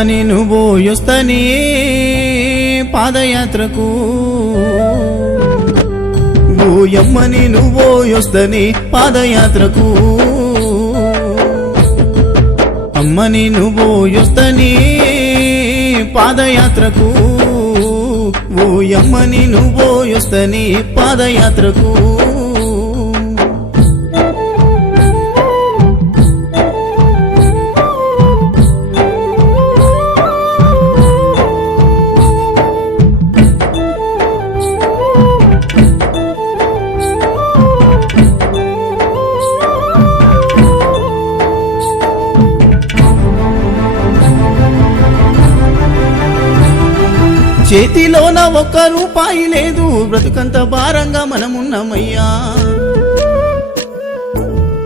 అమ్మని నువ్వు యొస్తని పాదయాత్రకు ఓయమ్మని నువ్వు యొస్తని పాదయాత్రకు అమ్మని నువ్వు యొస్తని పాదయాత్రకు ఓయమ్మని నువ్వు యొస్తని పాదయాత్రకు చేతిలోన ఒక్క రూపాయి లేదు, బ్రతుకంత భారంగా మనమున్నమయ్యా.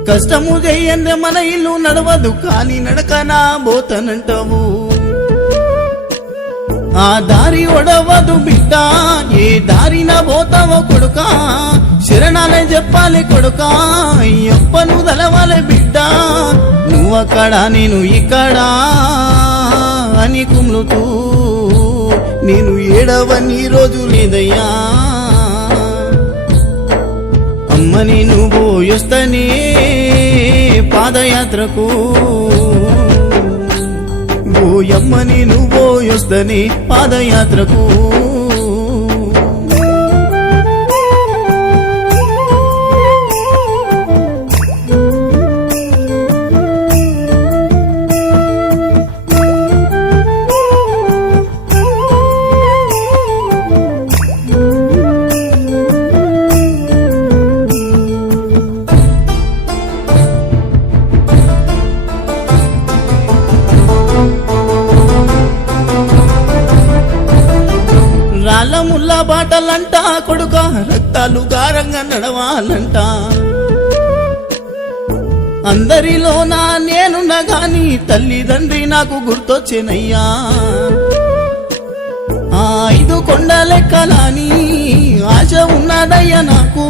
కష్టము చేయందే మన ఇల్లు నడవదు, కానీ నడకనా బోతనంటావు. ఆ దారి ఒడవదు బిడ్డ, ఏ దారిన పోతావో కొడుకా, శరణాలే చెప్పాలి కొడుకా, అప్పను దలవాలే బిడ్డ. నువ్వక్కడా నేను ఇక్కడా అని కుమ్లుతూ నేను ఏడవని రోజు లేదయ్యా. అమ్మని నువ్వు యొస్తని పాదయాత్రకు ఓయమ్మని నువ్వు యొస్తని పాదయాత్రకు రాళ్ళ ముళ్ళ బాటలంట కొడుక, రక్తాలు గారంగా నడవాలంట. అందరిలోనా నేనున్నా గాని తల్లిదండ్రి నాకు గుర్తొచ్చేనయ్యా. ఆ 5 కొండలెక్కలాని ఆశ ఉన్నదయ్యా నాకు,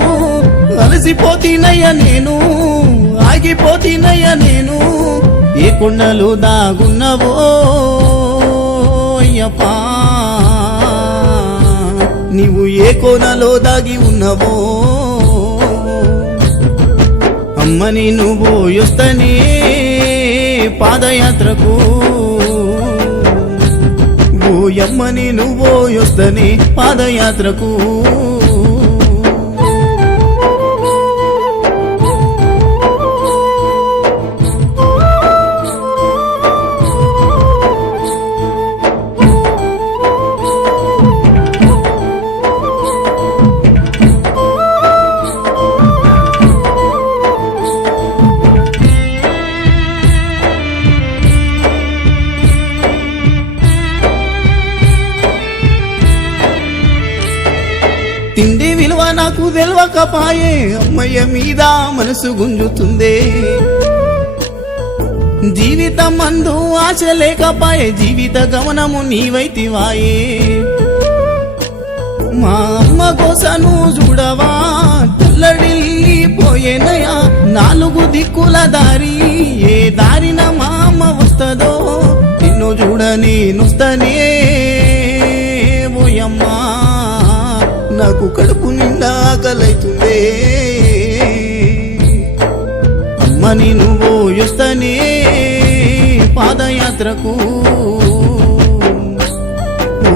అలసిపోతీనయ్యా నేను, ఆగిపోతీనయ్యా నేను. ఏ కొండలు దాగున్నవో అయ్యప్పా, నీవు ఏ కోనలో దాగి ఉన్నవో. అమ్మని నువ్వు యొస్తని పాదయాత్రకు ఓయమ్మని నువ్వు యొస్తని పాదయాత్రకు తిండి విలువ నాకు తెలవకపాయే, అమ్మయ్య మీద మనసు గుంజుతుందే. జీవితం అందు ఆశ లేకపాయే, జీవిత గమనము నీవైతివాయే. మా అమ్మ కోసను చూడవా తల్లడిల్లిపోయేనయా. 4 దిక్కుల దారి, ఏ దారిన మా అమ్మ వస్తదో, నిన్ను చూడని నుస్తనే ఓయమ్మా. నాకు కడుపు నిండా ఆకలైతుందే. అమ్మని నువ్వు యొస్తని పాదయాత్రకు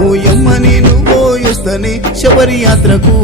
ఓయమ్మని నువ్వు యొస్తని శబరి యాత్రకు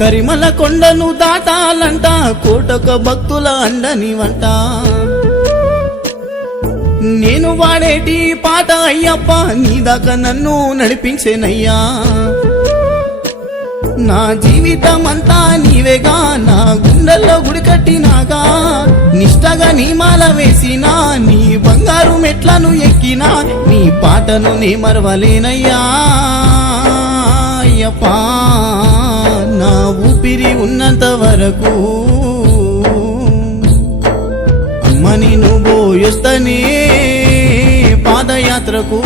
కరిమల కొండను దాటాలంట, కోటక భక్తుల అండని వంట. నేను వాడేటి పాట అయ్యప్ప, నీదాకా నన్ను నడిపించేనయ్యా. నా జీవితం అంతా నీవేగా, నా గుండెల్లో గుడి కట్టినాగా. నిష్టగా నీ మాల వేసినా, నీ బంగారు మెట్లను ఎక్కినా నీ పాటను నీ మరవలేనయ్యా అయ్యప్పా నా ఊపిరి ఉన్నంత వరకు అమ్మని నువ్వు పోయొస్తనే పాదయాత్రకు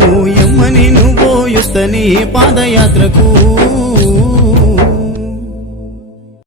నువ్వు ఎమ్మని నువ్వు పోయొస్తనే పాదయాత్రకు